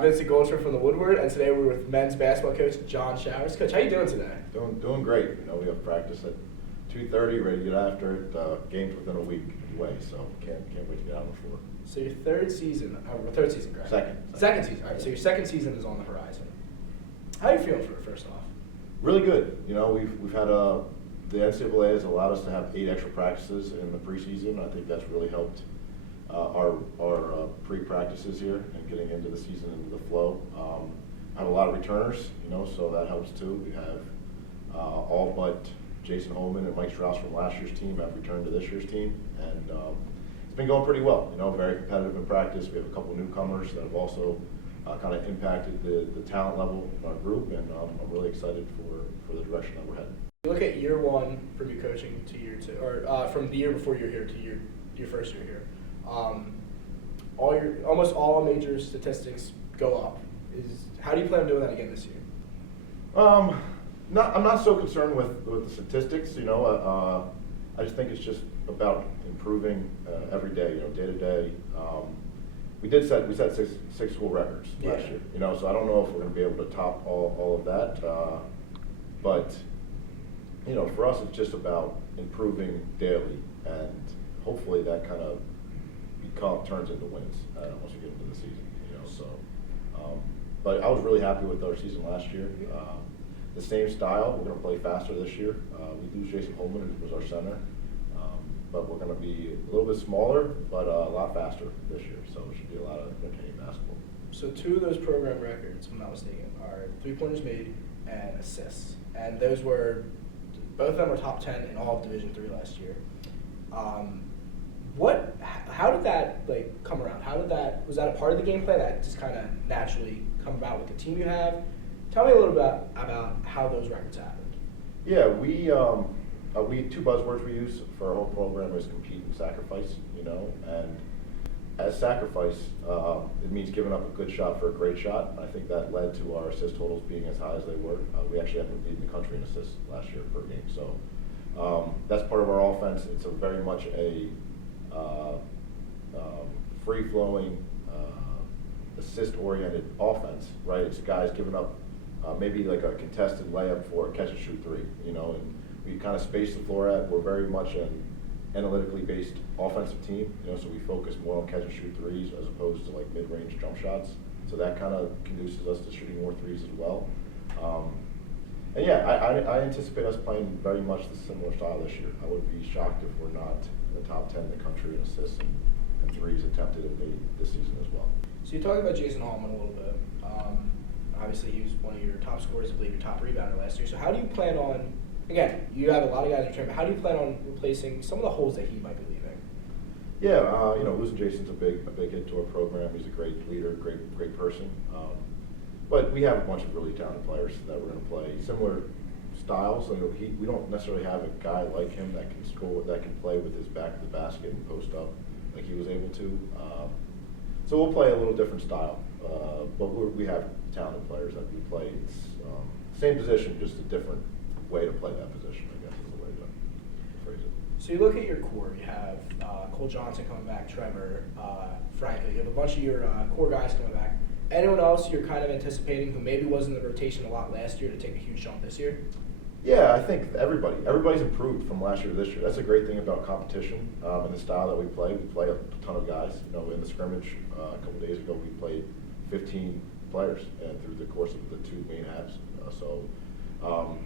I'm Vincent Goldschmidt from the Woodward, and today we're with men's basketball coach Jon Showers. Coach, how you doing today? Doing great. You know, we have practice at 2:30, ready to get after it. Games within a week away, so can't wait to get out on the floor. So your third season, correct? Second season. All right. So your second season is on the horizon. How are you feeling for it, first off? Really good. You know, we've had the NCAA has allowed us to have 8 extra practices in the preseason. I think that's really helped our pre-practices here and getting into the season, into the flow. I have a lot of returners, you know, so that helps too. We have all but Jason Holman and Mike Strauss from last year's team have returned to this year's team, and it's been going pretty well. You know, very competitive in practice. We have a couple newcomers that have also kind of impacted the talent level in our group, and I'm really excited for the direction that we're heading. You look at year one from your coaching to year two, or from the year before you're here to your first year here. Almost all major statistics go up. How do you plan on doing that again this year? I'm not so concerned with the statistics. You know, I just think it's just about improving every day. You know, day to day. We set six school records last year. You know, so I don't know if we're going to be able to top all of that. But you know, for us, it's just about improving daily, and hopefully that kind of turns into wins once we get into the season. You know, so. But I was really happy with our season last year. The same style. We're going to play faster this year. We lose Jason Holman, who was our center, but we're going to be a little bit smaller, but a lot faster this year. So it should be a lot of entertaining basketball. So 2 of those program records, if I'm not mistaken, are 3-pointers made and assists, and those were both of them were top 10 in all of Division III last year. How did that come around? Was that a part of the game plan that just kind of naturally come about with the team you have? Tell me a little bit about how those records happened. Yeah, we 2 buzzwords we use for our whole program is compete and sacrifice. You know, and as sacrifice, it means giving up a good shot for a great shot. I think that led to our assist totals being as high as they were. We actually had to lead the country in assists last year per game. So that's part of our offense. It's very much a free-flowing, assist-oriented offense, right? It's guys giving up maybe like a contested layup for a catch-and-shoot 3, you know, and we kind of space the floor at. We're very much an analytically based offensive team, you know, so we focus more on catch-and-shoot 3s as opposed to like mid-range jump shots. So that kind of conduces us to shooting more 3s as well. And yeah, I anticipate us playing very much the similar style this year. I would be shocked if we're not in the top 10 in the country in assists and 3s attempted and made this season as well. So you talked about Jason Holman a little bit. Obviously, he was one of your top scorers, I believe, your top rebounder last year. So how do you plan on, again, you have a lot of guys in return, but how do you plan on replacing some of the holes that he might be leaving? Yeah, you know, losing Jason's a big hit to our program. He's a great leader, great person. But we have a bunch of really talented players that we're going to play similar styles. And we don't necessarily have a guy like him that can score, that can play with his back to the basket and post up like he was able to. So we'll play a little different style, but we have talented players that we play. It's same position, just a different way to play that position, I guess is the way to phrase it. So you look at your core. You have Cole Johnson coming back, Trevor, Franklin. You have a bunch of your core guys coming back. Anyone else you're kind of anticipating who maybe was in the rotation a lot last year to take a huge jump this year? Yeah, I think everybody's improved from last year to this year. That's a great thing about competition and the style that we play. We play a ton of guys. You know, in the scrimmage a couple days ago, we played 15 players through the course of the 2 main halves. So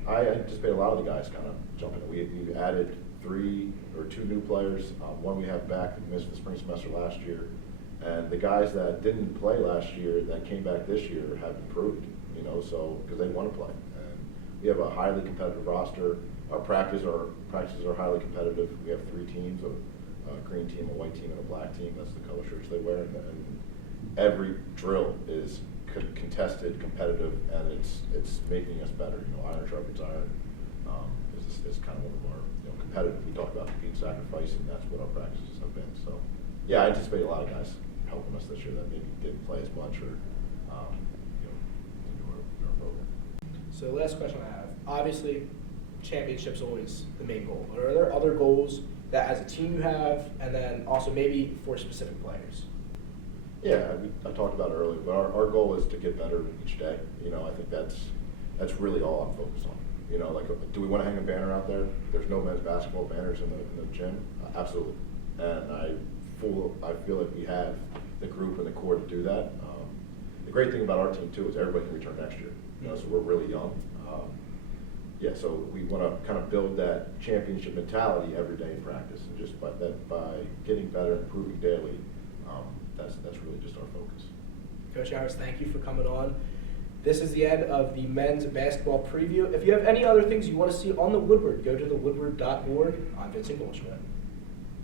I anticipate a lot of the guys kind of jumping. We added 3 or 2 new players. One we have back who missed the spring semester last year, and the guys that didn't play last year that came back this year have improved. You know, so because they want to play. We have a highly competitive roster. Our practices are highly competitive. We have 3 teams, a green team, a white team, and a black team. That's the color shirts they wear. And every drill is contested, competitive, and it's making us better. You know, iron sharpens iron is kind of one of our, you know, competitive. We talk about compete and sacrifice, and that's what our practices have been. So, yeah, I anticipate a lot of guys helping us this year that maybe didn't play as much or you know, into our program. So the last question I have, obviously championship's always the main goal, but are there other goals that as a team you have, and then also maybe for specific players? Yeah, I talked about it earlier, but our goal is to get better each day. You know, I think that's really all I'm focused on. You know, like, do we want to hang a banner out there? There's no men's basketball banners in the gym. Absolutely. And I feel like we have the group and the core to do that. The great thing about our team too is everybody can return next year. You know, so we're really young. Yeah, so we want to kind of build that championship mentality every day in practice, and just by getting better, improving daily. That's really just our focus. Coach Showers, thank you for coming on. This is the end of the men's basketball preview. If you have any other things you want to see on the Woodward, go to thewoodward.org. I'm Vincent Goldschmidt.